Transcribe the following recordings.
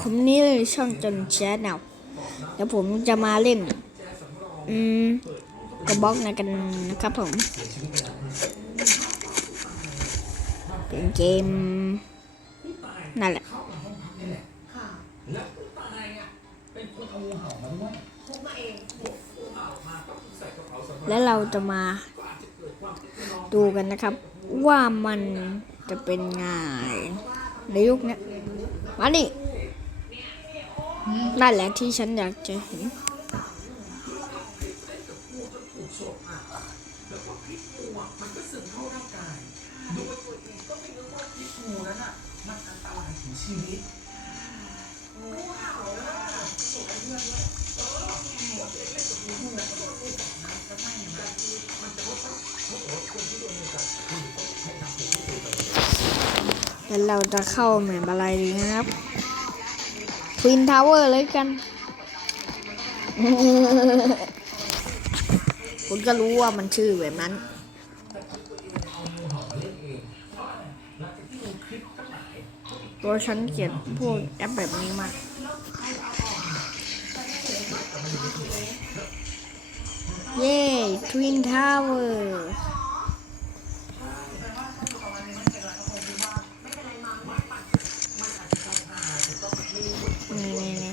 ผมนี่เลยช่องจนแชนแนลเดี๋ยวผมจะมาเล่น อืมกระบอกในกันนะครับผม เป็นเกม นั่นแหละแล้วเราจะมาดูกันนะครับ ว่ามันจะเป็นไงในยุคนี้มาดิ นั่นแหละที่ฉันอยากจะเห็น แล้วเราจะเข้าแมปอะไรดีนะครับ ทวินทาวเวอร์เลยกัน คุณก็รู้ว่ามันชื่อแบบนั้น ตัวฉันเกลียดพวกแอปแบบนี้มากเย้ ทวินทาวเวอร์ นี่นี่นี่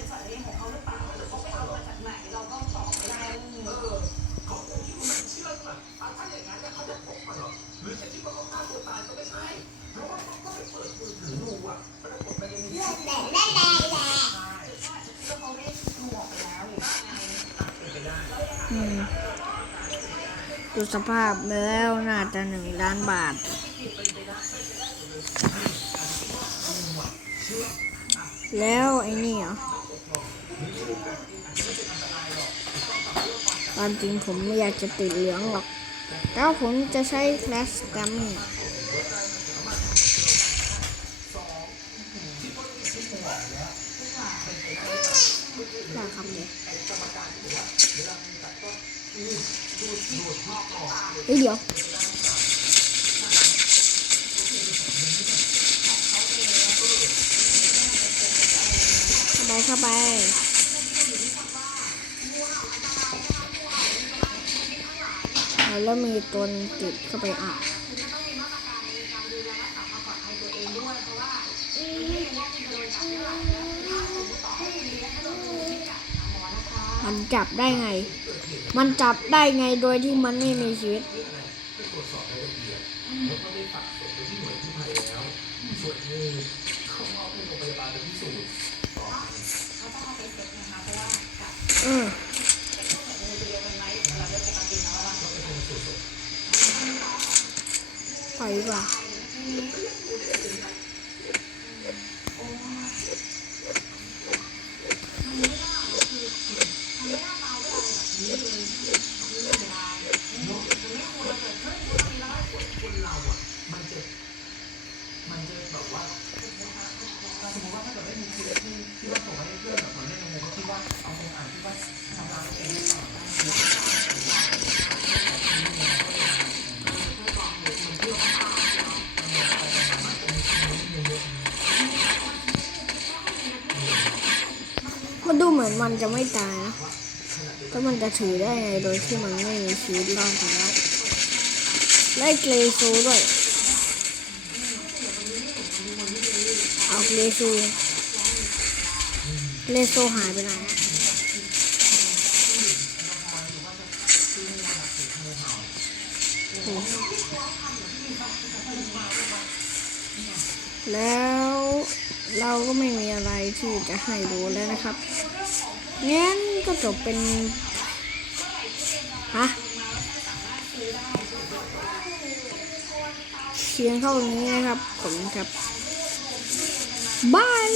ดูสภาพแล้วน่าจะหนึ่งล้านบาท แล้วไอ้นี่เหรอตามจริงผมไม่อยากจะติดเหลืองหรอกแต่ผมจะใช้แฟลชแตมป์ p ได้ครับเนี่ยเฮ้ยเดี๋ยวเข้าไปเข้าไปเอาแล้วมีตัวหนึงติดเข้าไปอะ จับได้ไง มันจับได้ไงโดยที่มันไม่มีชีวิตเออไปว่า มันดูเหมือนมันจะไม่ตายนะก็มันจะถือได้ไงโดยที่มันไม่มีชีวิตรอดแล้วได้เกรซูด้วย เอาเกรซูเกรซูหายไปไหนแล้วเราก็ไม่มีอะไรที่จะให้ดูแล้วนะครับ งั้นก็จบเป็น ฮะเพียงเท่านี้นะครับ ผมครับ บาย